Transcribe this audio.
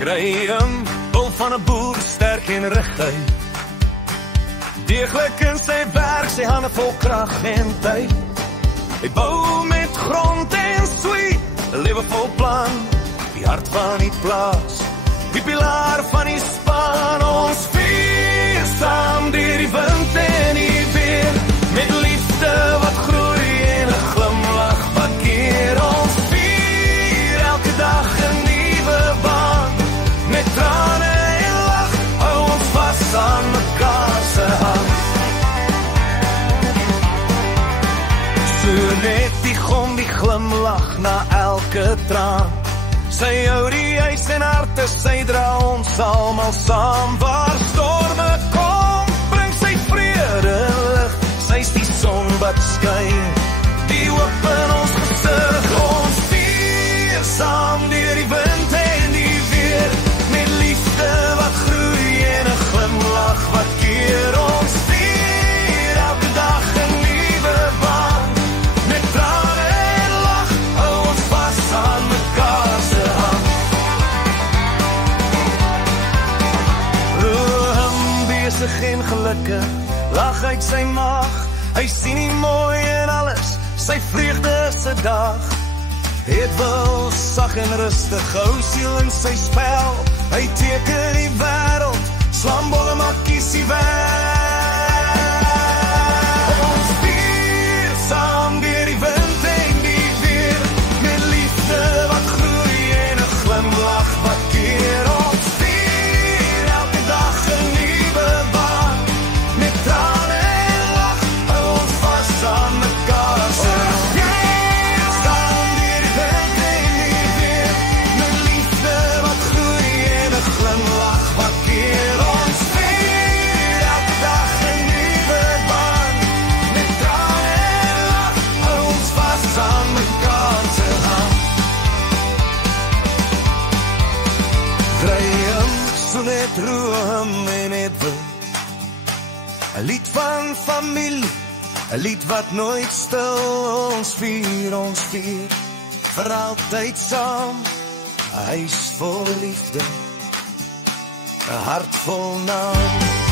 Graham, bou van 'n boer, sterk en reguit. Deeglik in sy werk, sy hande vol krag en tyd. Hy bou met grond en sweet, 'n lewe vol plan, die hart van die plaas, die pilaar van die span. Ons vier saam deur die wind en die weer, met liefde wat groei en 'n glimlach wat keer. Ons vier elke dag 'n nuwe baan, met trane en lach, hou ons vas aan mekaar se hand. So net die gom, die glimlach na elke traan. Sy hou die huis en harte, sy dra ons almal saam. Waar storme kom, bring sy vrede lig. Sy's die son wat skyn, die hoop in ons gesig. Ons vier saam deur die wind en die weer, met liefde wat groei en 'n glimlach wat keer. Ons vier elke dag 'n nuwe baan, met trane en lach, hou ons vas aan mekaar se hand. Besig en gelukkig, lag uit sy maag. Hy sien die mooi en alles, sy vreugde is 'n dag. Het wel sag en rustig, hou siel in sy spel. Hy teken die wêreld, slambolle maak kiesie weg. Ons vier saam deur die wind en die weer, met liefde wat groei en 'n glimlach wat keer. Ons vier elke dag 'n nuwe baan, met trane en lach, hou ons vas aan mekaar se hand. Saam deur die wind en die weer, met liefde wat groei en 'n glimlach wat keer. Ons vier elke dag 'n nuwe baan, met trane en lach, hou ons vas aan mekaar se hand. Graham, Sonnet, Roem en Edwin, 'n lied van familie, 'n lied wat nooit stil. Ons vier, vir altyd saam. 'n huis vol liefde, 'n hart vol naam.